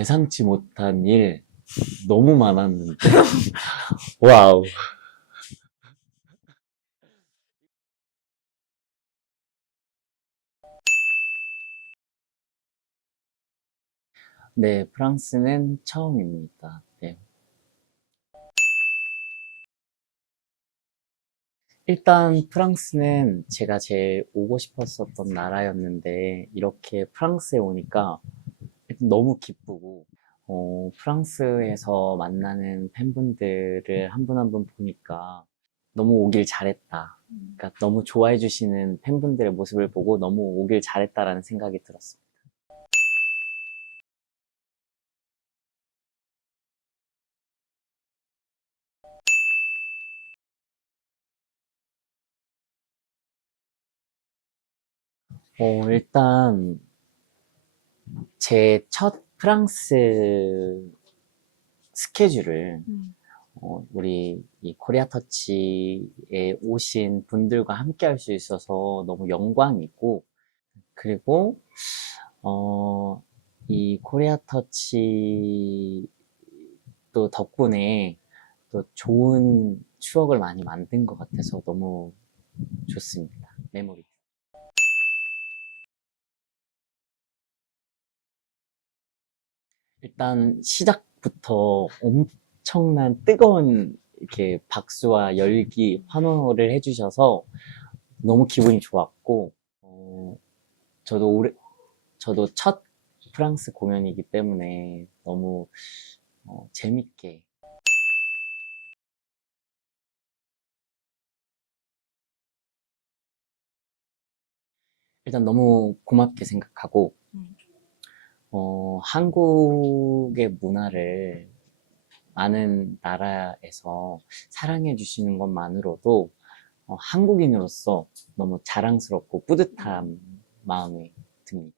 예상치 못한 일 너무 많았는데 와우. 네, 프랑스는 처음입니다. 네. 일단 프랑스는 제가 제일 오고 싶었었던 나라였는데 이렇게 프랑스에 오니까 일단 너무 기쁘고 프랑스에서 만나는 팬분들을 한 분 한 분 보니까 너무 오길 잘했다. 그러니까 너무 좋아해 주시는 팬분들의 모습을 보고 너무 오길 잘했다라는 생각이 들었습니다. 일단 제 첫 프랑스 스케줄을 우리 이 코리아 터치에 오신 분들과 함께 할 수 있어서 너무 영광이고, 그리고 이 코리아 터치 또 덕분에 또 좋은 추억을 많이 만든 것 같아서 너무 좋습니다. 메모리. 일단 시작부터 엄청난 뜨거운 이렇게 박수와 열기, 환호를 해주셔서 너무 기분이 좋았고, 저도 저도 첫 프랑스 공연이기 때문에 너무 재밌게. 일단 너무 고맙게 생각하고, 한국의 문화를 많은 나라에서 사랑해 주시는 것만으로도 한국인으로서 너무 자랑스럽고 뿌듯한 마음이 듭니다.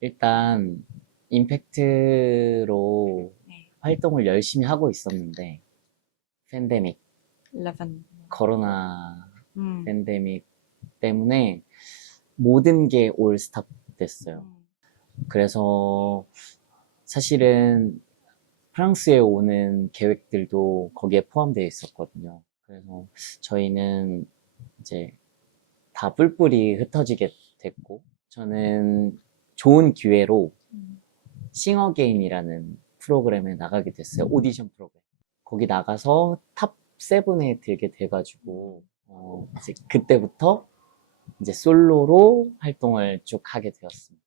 일단 임팩트로 네. 활동을 열심히 하고 있었는데 팬데믹, 11. 코로나 음. 팬데믹 때문에 모든 게 올 스탑 됐어요. 그래서 사실은 프랑스에 오는 계획들도 거기에 포함되어 있었거든요. 그래서 저희는 이제 다 뿔뿔이 흩어지게 됐고, 저는 좋은 기회로 싱어게인이라는 프로그램에 나가게 됐어요. 오디션 프로그램. 거기 나가서 탑 세븐에 들게 돼가지고, 이제 그때부터 이제 솔로로 활동을 쭉 하게 되었습니다.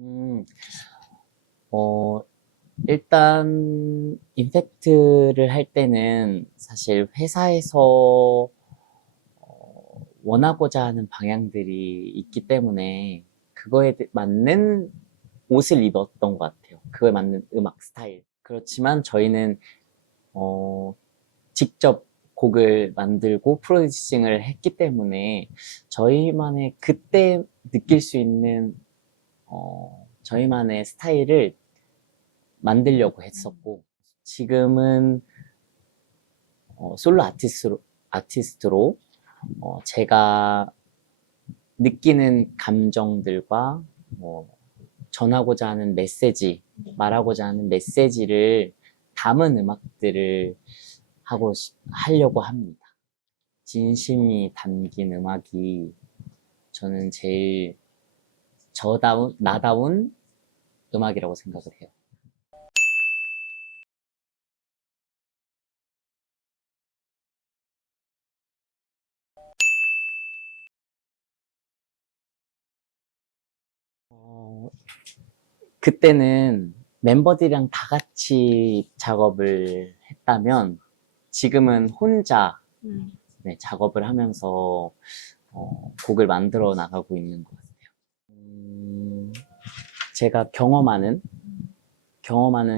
음, 어, 일단 임팩트를 할 때는 사실 회사에서 원하고자 하는 방향들이 있기 때문에 그거에 맞는 옷을 입었던 것 같아요. 그거에 맞는 음악 스타일. 그렇지만 저희는 어, 직접 곡을 만들고 프로듀싱을 했기 때문에 저희만의 그때 느낄 수 있는 저희만의 스타일을 만들려고 했었고, 지금은 솔로 아티스트로 제가 느끼는 감정들과 전하고자 하는 메시지, 말하고자 하는 메시지를 담은 음악들을 하려고 합니다. 진심이 담긴 음악이 저는 제일 나다운 음악이라고 생각을 해요. 그때는 멤버들이랑 다 같이 작업을 했다면 지금은 혼자 작업을 하면서 곡을 만들어 나가고 있는 것 같아요. 제가 경험하는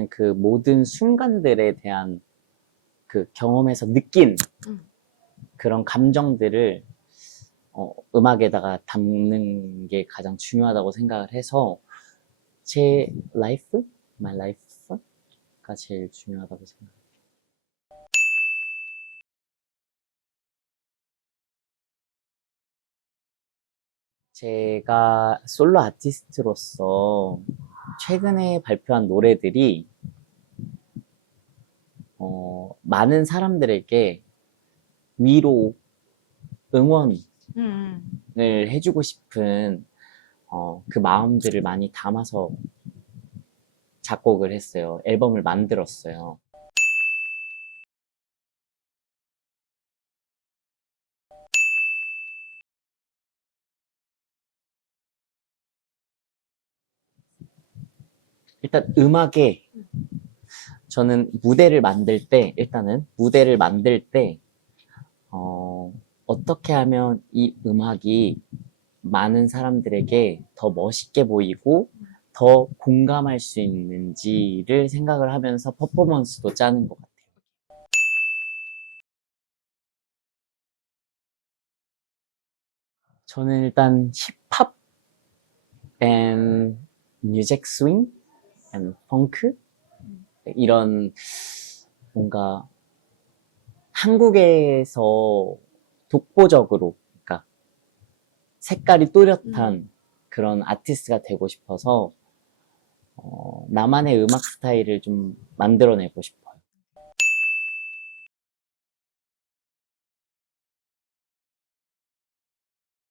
그 모든 순간들에 대한 그 경험에서 느낀 그런 감정들을 음악에다가 담는 게 가장 중요하다고 생각을 해서 제 라이프? my life가 제일 중요하다고 생각해요. 제가 솔로 아티스트로서 최근에 발표한 노래들이 많은 사람들에게 위로, 응원을 해주고 싶은 그 마음들을 많이 담아서 작곡을 했어요. 앨범을 만들었어요. 일단 음악에 저는 무대를 만들 때 일단은 무대를 만들 때 어떻게 하면 이 음악이 많은 사람들에게 더 멋있게 보이고 더 공감할 수 있는지를 생각을 하면서 퍼포먼스도 짜는 것 같아요. 저는 일단 힙합 and music swing and funk 이런 뭔가 한국에서 독보적으로 그러니까 색깔이 또렷한 그런 아티스트가 되고 싶어서 나만의 음악 스타일을 좀 만들어내고 싶어요.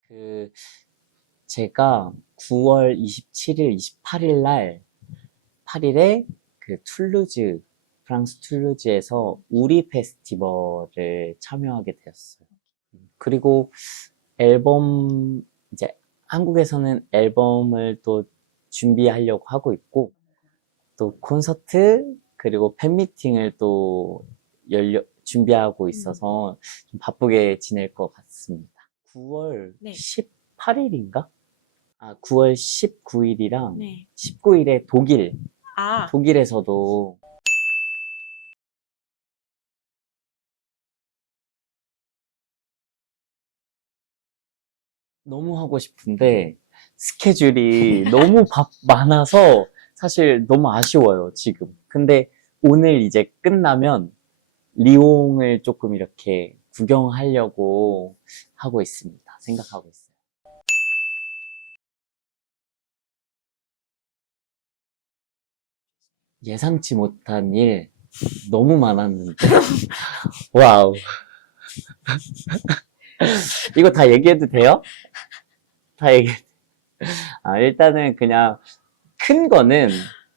그 제가 9월 27일, 28일 날 8일에 그 툴루즈, 프랑스 툴루즈에서 우리 페스티벌을 참여하게 되었어요. 그리고 앨범, 이제 한국에서는 앨범을 또 준비하려고 하고 있고, 또 콘서트, 그리고 팬미팅을 또 준비하고 있어서 좀 바쁘게 지낼 것 같습니다. 9월 네. 18일인가? 9월 19일이랑 네. 19일에 아, 독일에서도 너무 하고 싶은데 스케줄이 너무 많아서 사실 너무 아쉬워요, 지금. 근데 오늘 이제 끝나면 리옹을 조금 이렇게 구경하려고 하고 있습니다. 생각하고 있어요. 예상치 못한 일 너무 많았는데. 와우. 이거 다 얘기해도 돼요? 다 얘기. 일단은 그냥 큰 거는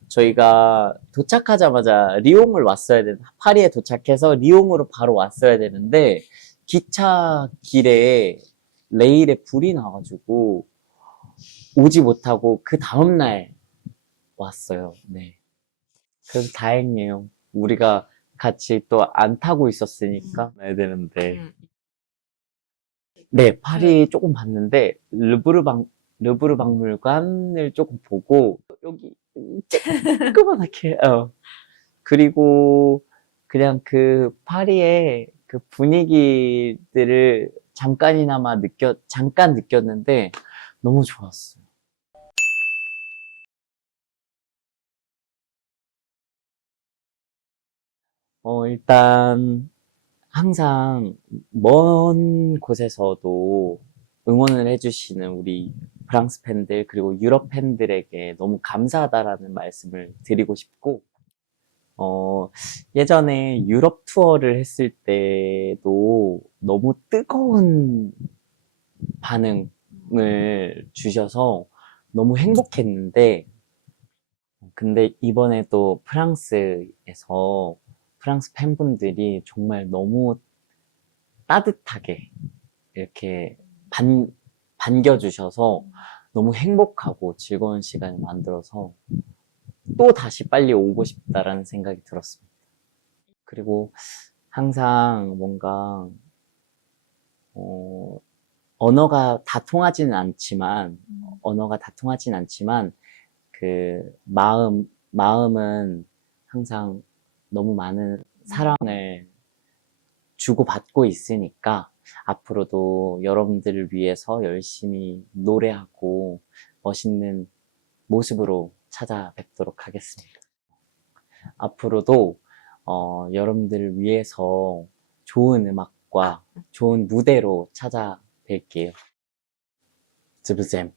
저희가 도착하자마자 리옹을 왔어야 되는, 파리에 도착해서 리옹으로 바로 왔어야 되는데 기차 길에 레일에 불이 나가지고 오지 못하고 그 다음날 왔어요. 네. 그래서 다행이에요. 우리가 같이 또 안 타고 있었으니까 가야 되는데. 네, 파리 조금 봤는데 르브르 박물관을 조금 보고 여기 조그맣게 그리고 그냥 그 파리의 그 분위기들을 잠깐 느꼈는데 너무 좋았어요. 일단 항상 먼 곳에서도 응원을 해주시는 우리 프랑스 팬들 그리고 유럽 팬들에게 너무 감사하다라는 말씀을 드리고 싶고 예전에 유럽 투어를 했을 때도 너무 뜨거운 반응을 주셔서 너무 행복했는데 근데 이번에 또 프랑스에서 프랑스 팬분들이 정말 너무 따뜻하게 이렇게 반겨주셔서 너무 행복하고 즐거운 시간을 만들어서 또 다시 빨리 오고 싶다라는 생각이 들었습니다. 그리고 항상 뭔가 어, 언어가 다 통하지는 않지만 그 마음은 항상 너무 많은 사랑을 주고받고 있으니까 앞으로도 여러분들을 위해서 열심히 노래하고 멋있는 모습으로 찾아뵙도록 하겠습니다. 앞으로도 여러분들을 위해서 좋은 음악과 좋은 무대로 찾아뵐게요. 즈브잼.